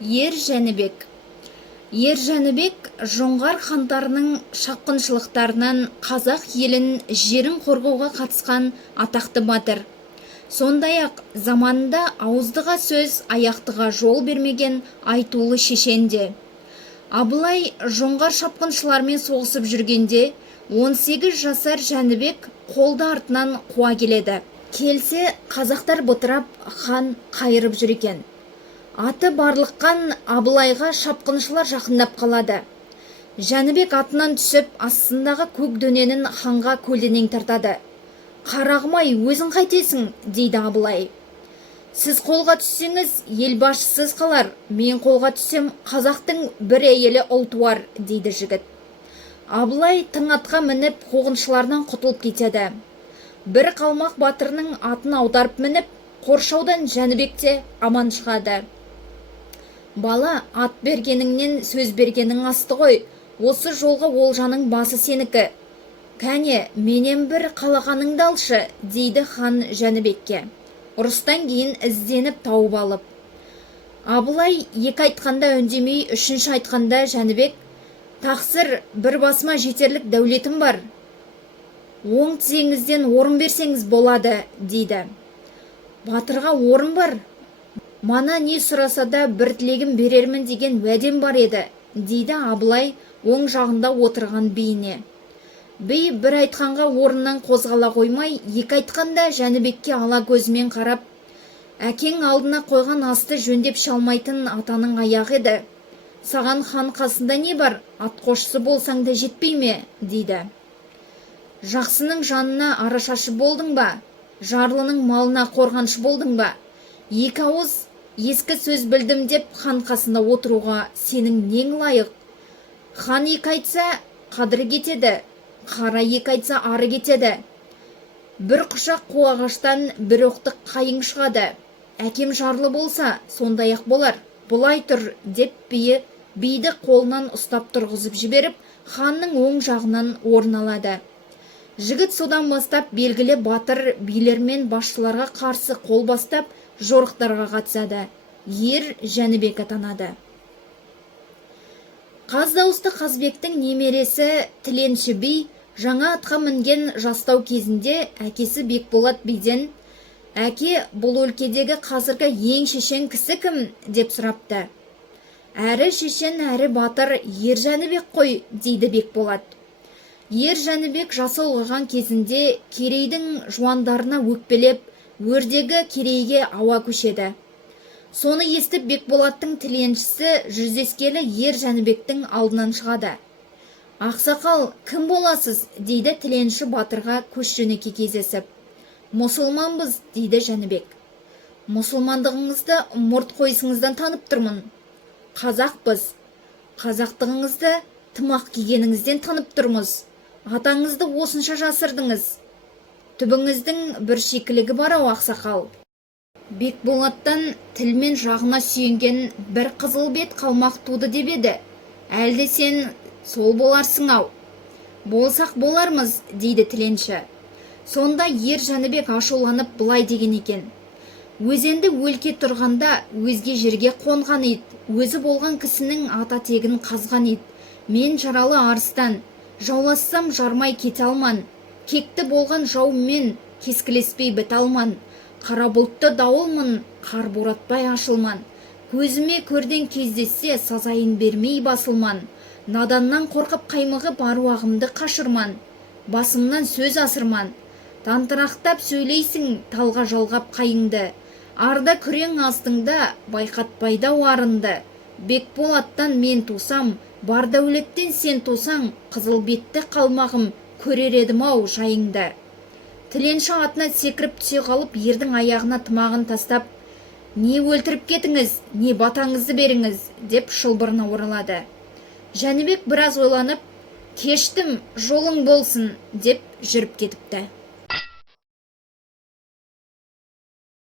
Ер Жәнібек. Ер Жәнібек жоңғар хандарының шапқыншылықтарынан қазақ елін жерін қорғауға қатысқан атақты батыр. Сондай-ақ заманында ауыздыға сөз, аяқтыға жол бермеген айтулы шешенде. Абылай жоңғар шапқыншылармен соғысып жүргенде 18 жасар Жәнібек қолды артынан қуа келеді. Келсе, қазақтар бытырап, хан қайырып жүр екен. Аты барлыққан Абылайға шапқыншылар жақындап қалады. Жәнібек атынан түсіп, астындағы көк дөненін ханға көлденең тартады. «Қарағым-ай, өзің қайтесің?» дейді Абылай. «Сіз қолға түссеңіз, ел басшысыз қалар, мен қолға түссем, қазақтың бір әйелі ұл туар» дейді жігіт. Абылай тың атқа мініп, қуғыншылардан құтылып кетеді. Бір қалмақ батырының атын аударып мініп, қоршаудан Жәнібекте аман шығады. «Бала, ат бергеніңнен сөз бергенің асты ғой, осы жолға олжаның басы сенікі. Кәне, менен бір қалағаныңды алшы» дейді хан Жәнібекке. Ұрыстан кейін ізденіп тауып алып. Абылай екі айтқанда үндемей, үшінші айтқанда Жәнібек: «Тақсыр, бір басыма жетерлік дәулетім бар. Оң тізеңізден орын берсеңіз болады» дейді. «Батырға орын бар. Мана не сұраса да бір тілегім берермін деген уәдем бар еді» дейді Абылай оң жағында отырған биіне. Би бір айтқанға орыннан қозғала қоймай, екі айтқанда Жәнібекке ала көзімен қарап: «Әкең алдына қойған асты жөндеп шалмайтын атаның аяғы еді. Саған хан қасында не бар, атқошысы болсаң да жетпей ме?» дейді. «Жақсының жанына арашашы болдың ба? Жарлының малына қорғаншы болдың ба? Екі ауыз ескі сөз білдім деп хан қасында отыруға сенің нең лайық? Хан екі айтса, қадірі кетеді, қара екі айтса, ары кетеді. Бір құшақ қу ағаштан бір оқтық қайың шығады. Әкем жарлы болса, сондай-ақ болар. Бұлай тұр» деп биді қолынан ұстап тұрғызып жіберіп, ханның оң жағынан орын алады. Жігіт содан бастап белгілі батыр билер мен басшыларға қарсы қол бастап, жорықтарға қатысады. Ер Жәнібек атанады. Қаз дауысты Қазбектің немересі Тіленші би жаңа атқа мінген жастау кезінде әкесі Бекболат биден: «Әке, бұл өлкедегі қазіргі ең шешен кісі кім?» деп сұрапты. «Әрі шешен, әрі батыр Ер Жәнібек қой» дейді Бекболат. Ер Жәнібек жасы ұлғайған кезінде керейдің жуандарына өкпелеп, өрдегі керейге ауа көшеді. Соны естіп Бекболаттың тіленшісі жүздескелі Ер Жәнібектің алдынан шығады. «Ақсақал, кім боласыз?» дейді тіленші батырға көш-жөнекей кезесіп. «Мұсылманбыз» дейді Жәнібек. «Мұсылмандығыңызды мұрт қойысыңыздан танып тұрмын». «Қазақпыз». «Қазақтығыңызды тымақ кигеніңізден танып тұрмыз. Атаңызды осынша жасырдыңыз. Түбіңіздің бір шикілігі бар ау, ақсақал». Бекболаттан тілмен жағына сүйенген бір қызыл бет қалмақ туды деп еді. «Әлде сен сол боларсың ау». «Болсақ болармыз» дейді тіленші. Сонда Ер Жәнібек ашуланып былай деген екен: «Өзенді өлке тұрғанда өзге жерге қонған ит, өзі болған кісінің ата тегін қазған ит. Мен жаралы арыстан, жаулассам жармай кете алман. Кекті болған жауыммен кескілеспей біт алман. Қара бұлтты дауылмын, қар боратпай ашылман. Көзіме көрден кездессе, сазайын бермей басылман. Наданнан қорқып қаймығып аруағымды қашырман. Басымнан сөз асырман. Тантырақтап сөйлейсің талға жалғап қайыңды. Арда күрең астыңда байқатпайда арынды. Бекболаттан мен тусам, бар дәулеттен сен тусаң, қызыл бетті қалмағым көрер едім ау жайыңды». Тіленші атына секіріп түсе қалып, ердің аяғына тымағын тастап: «Не өлтіріп кетіңіз, не батаңызды беріңіз» деп шылбырына оралады. Жәнібек біраз ойланып: «Кештім, жолың болсын» деп жүріп кетіпті.